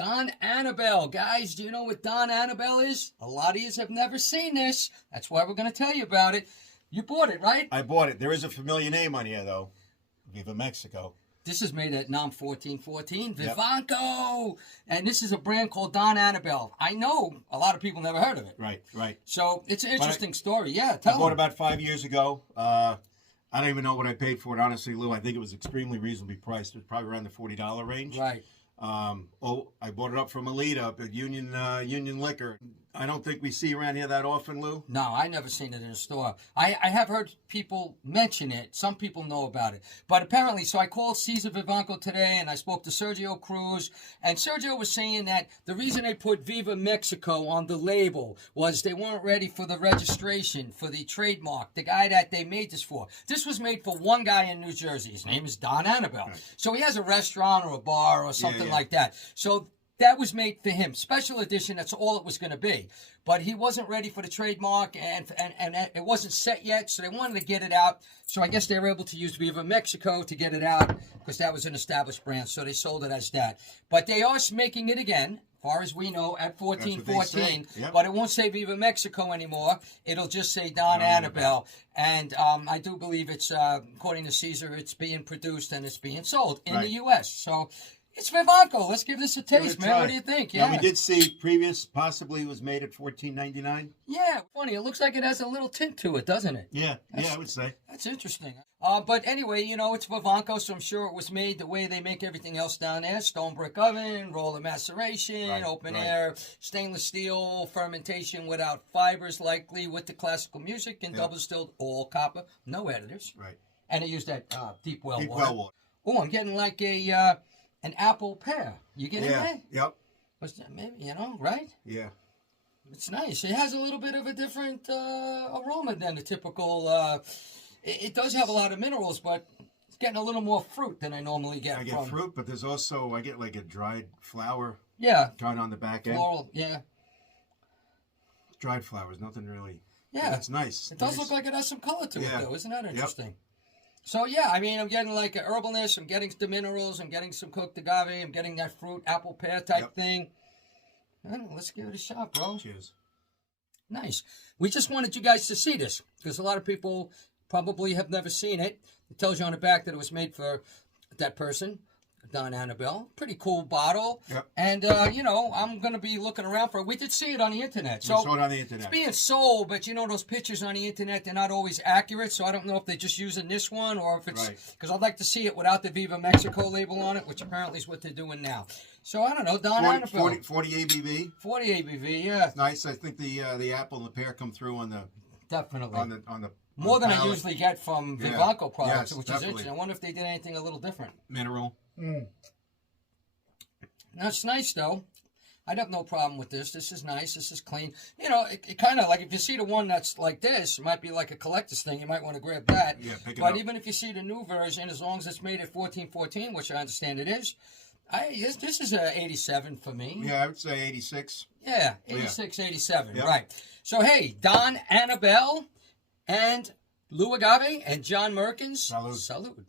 Don Anibal. Guys, do you know what Don Anibal is? A lot of you have never seen this. That's why we're going to tell you about it. You bought it, right? I bought it. There is a familiar name on here, though. Viva Mexico. This is made at NOM 1414, Vivanco. Yep. And this is a brand called Don Anibal. I know a lot of people never heard of it. Right, right. So it's an interesting story. Yeah, tell me. I bought it about 5 years ago. I don't even know what I paid for it, honestly, Lou. I think it was extremely reasonably priced. It was probably around the $40 range. Right. I bought it up from Elite up at Union Liquor. I don't think we see around here that often, Lou. No, I never seen it in a store. I have heard people mention it. Some people know about it. But apparently, so I called Cesar Vivanco today, and I spoke to Sergio Cruz, and Sergio was saying that the reason they put Viva Mexico on the label was they weren't ready for the registration, for the trademark, the guy that they made this for. This was made for one guy in New Jersey. His name is Don Anibal. Right. So he has a restaurant or a bar or something like that. So that was made for him. Special edition, that's all it was going to be. But he wasn't ready for the trademark, and it wasn't set yet, so they wanted to get it out. So I guess they were able to use Viva Mexico to get it out, because that was an established brand, so they sold it as that. But they are making it again, as far as we know, at 1414. Yep. But it won't say Viva Mexico anymore. It'll just say Don Anibal. And I do believe it's, according to Caesar, it's being produced and it's being sold in the U.S. So it's Vivanco. Let's give this a taste, man. What do you think? Yeah, we did see previous, possibly it was made at $14.99. Yeah, funny. It looks like it has a little tint to it, doesn't it? Yeah, I would say. That's interesting. But anyway, you know, it's Vivanco, so I'm sure it was made the way they make everything else down there. Stone brick oven, roller maceration, open air, stainless steel, fermentation without fibers, likely with the classical music, and double distilled, all copper, no editors. Right. And it used that deep well water. Well water. Oh, I'm getting like an apple pear. You getting that? Yep. What's that? Maybe, you know, right? Yeah. It's nice. It has a little bit of a different aroma than the typical. It does have a lot of minerals, but it's getting a little more fruit than I normally get. I get fruit, but there's also, I get like a dried flower. Yeah. Kind of on the back end. Floral, yeah. Dried flowers, nothing really. Yeah. It's nice. It does look like it has some color to it, though. Isn't that interesting? Yep. So, yeah, I mean, I'm getting like a herbalness. I'm getting the minerals. I'm getting some cooked agave. I'm getting that fruit, apple pear type thing. Let's give it a shot, bro. Cheers. Nice. We just wanted you guys to see this because a lot of people probably have never seen it. It tells you on the back that it was made for that person, Don Anibal. Pretty cool bottle. Yep. And, you know, I'm going to be looking around for it. We did see it on the internet. So we saw it on the internet. It's being sold, but, you know, those pictures on the internet, they're not always accurate. So I don't know if they're just using this one or if it's... Because I'd like to see it without the Viva Mexico label on it, which apparently is what they're doing now. So I don't know. Don Anibal. 40 ABV. 40 ABV, yeah. It's nice. I think the apple and the pear come through on the... Definitely. On the more than palate. I usually get from Vivanco products, which definitely. is interesting. I wonder if they did anything a little different. Mineral. That's nice, though. I'd have no problem with this. This is nice. This is clean. You know, it kind of, like, if you see the one that's like this, it might be like a collector's thing. You might want to grab that. Yeah, pick it but up. Even if you see the new version, as long as it's made at 1414, which I understand it is, this is a 87 for me. Yeah, I would say 86. Yeah, 86, 87, right. So, hey, Don Anibal and Lou Agave and John Merkins. Salud. Salud.